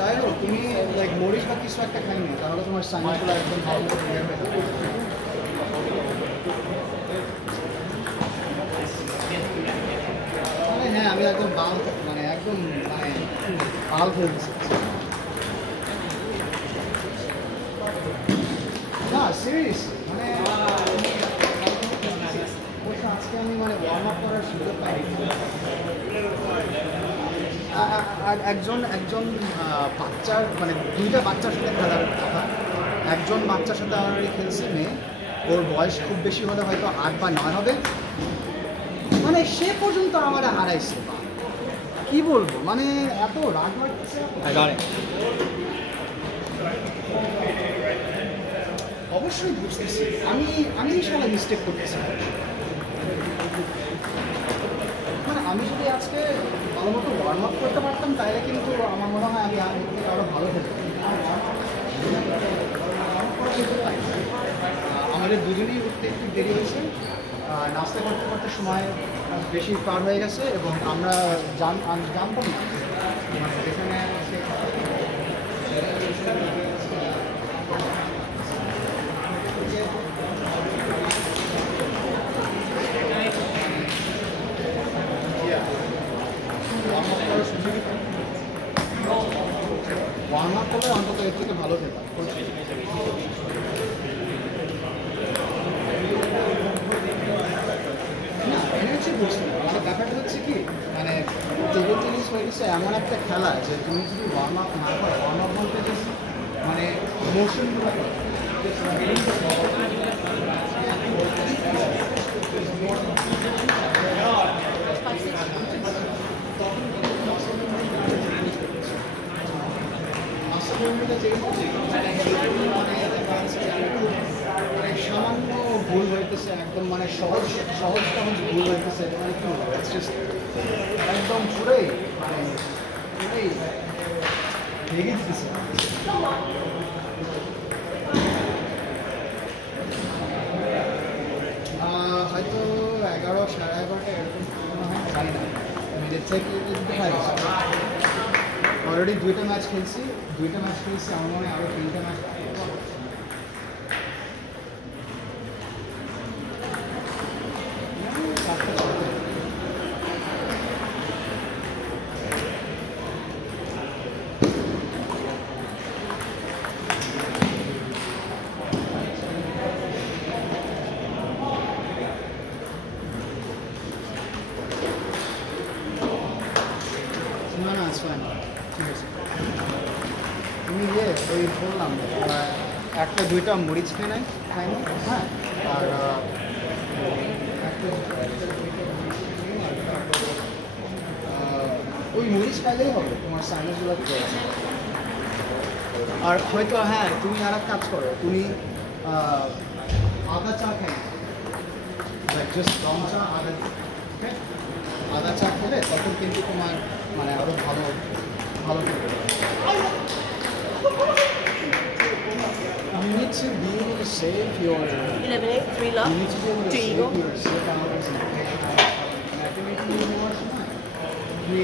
যাই হোক তুমি লাইক মরিচ বা কিছু একটা খাই না, তাহলে তোমার সাইনাসগুলো একদম ভালো মতো ক্লিয়ার হয়ে যাবে। মানে হ্যাঁ, আমি একদম বাল মানে একদম মানে বাল হয়ে গেছি। না সিরিয়াস মানে আজকে আমি মানে ওয়ার্ম আপ করার সুযোগ পাইনি। একজন একজন বাচ্চার মানে দুইটা বাচ্চার সাথে খেলার কথা। একজন বাচ্চার সাথে অলরেডি খেলছে মেয়ে, ওর বয়স খুব বেশি হলে হয়তো 8 বা 9 হবে, মানে সে পর্যন্ত আমার হারাইছে। কি বলবো, মানে এত রাগ লাগছে। অবশ্যই বুঝতেছি, আমি সবাই মিস্টেক করতেছি। মানে আমি যদি আজকে ভালো মতো ওয়ার্ম আপ করতে পারতাম তাহলে কিন্তু আমার মনে হয় আমি আরও ভালো হতো। আমাদের দুজনেই উঠতে একটু দেরি হয়েছে, নাস্তা করতে করতে সময় বেশি পার হয়ে গেছে এবং আমরা জানতাম না মানে এখানে ওয়ার্ম আপ করলে অন্তত এর থেকে ভালো খেতাম। না এনার্জি বুঝছি না, মানে ব্যাপারটা হচ্ছে কি মানে টেবিল টেনিস হয়ে গেছে এমন একটা খেলা যে তুমি যদি ওয়ার্ম আপ না করো, ওয়ার্ম আপ বলতে জাস্ট মানে মোশনগুলো সামান্য ভুল হইতেছে, একদম মানে সহজ সহজ সহজ ভুল হইতেছে, মানে কি একদম পুরোই মানে পুরোই ভেঙে দিতেছে। হয়তো 11 সাড়ে 11টা এরকম জানি না, আমি অলরেডি দুইটা ম্যাচ খেলছি, আমার মনে হয় আরও 3টা ম্যাচ। না না ঠিক আছে, তুমি ওই বললাম একটা দুইটা মরিচ খাই না, হ্যাঁ, আর ওই মরিচ খাইলেই হবে, তোমার সাইনাসগুলো ঠিক আছে। আর হয়তো হ্যাঁ তুমি আর এক কাজ করো, তুমি আদা চা খাই, জাস্ট রং চা আদা চা খেলে তখন কিন্তু তোমার মানে আরও ভালো ভালো You need to be able to save your 11, 3 love. you need to be able to There save you go. your sleep hours and ultimately you watch tonight. You